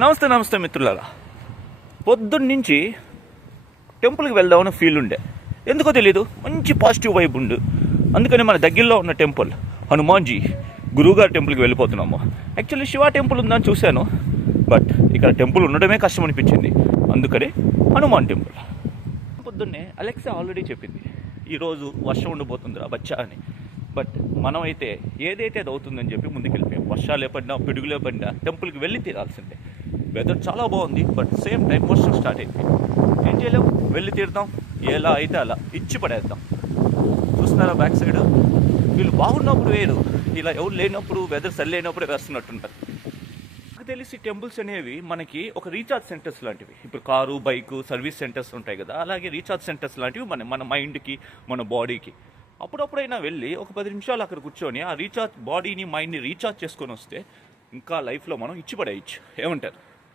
నమస్తే నమస్తే మిత్రులారా. పొద్దున్నుంచి టెంపుల్కి వెళ్దామని ఫీల్ ఉండే, ఎందుకో తెలీదు, మంచి పాజిటివ్ వైబ్ ఉండు. అందుకని మన దగ్గరలో ఉన్న టెంపుల్ హనుమాన్జీ గురువుగారి టెంపుల్కి వెళ్ళిపోతున్నాము. యాక్చువల్లీ శివ టెంపుల్ ఉందని చూశాను, బట్ ఇక్కడ టెంపుల్ ఉండడమే కష్టం అనిపించింది. అందుకని హనుమాన్ టెంపుల్. పొద్దున్నే అలెక్సా ఆల్రెడీ చెప్పింది ఈరోజు వర్షం ఉండబోతుందిరా బచ్చా అని. బట్ మనం అయితే ఏదైతే అది అవుతుందని చెప్పి ముందుకెళ్ళిపోయాం. వర్షాలు పడినా పిడుగులే పడినా టెంపుల్కి వెళ్ళి తీరాల్సిందే. వెదర్ చాలా బాగుంది, బట్ సేమ్ టైం వర్షం స్టార్ట్ అయిపోయింది. ఏం చేయలేము, వెళ్ళి తీరుదాం. ఎలా అయితే అలా ఇచ్చి పడేద్దాం. చూస్తున్నారా బ్యాక్ సైడ్, వీళ్ళు బాగున్నప్పుడు వేరు, ఇలా ఎవరు లేనప్పుడు వెదర్ సరి లేనప్పుడే వేస్తున్నట్టుంటారు. నాకు తెలిసి టెంపుల్స్ అనేవి మనకి ఒక రీఛార్జ్ సెంటర్స్ లాంటివి. ఇప్పుడు కారు బైకు సర్వీస్ సెంటర్స్ ఉంటాయి కదా, అలాగే రీఛార్జ్ సెంటర్స్ లాంటివి మన మైండ్కి మన బాడీకి. అప్పుడప్పుడైనా వెళ్ళి ఒక 10 నిమిషాలు అక్కడ కూర్చొని ఆ రీఛార్జ్ బాడీని మైండ్ని రీఛార్జ్ చేసుకొని వస్తే ఇంకా లైఫ్లో మనం ఇచ్చి పడేయచ్చు. ఏమంటారు?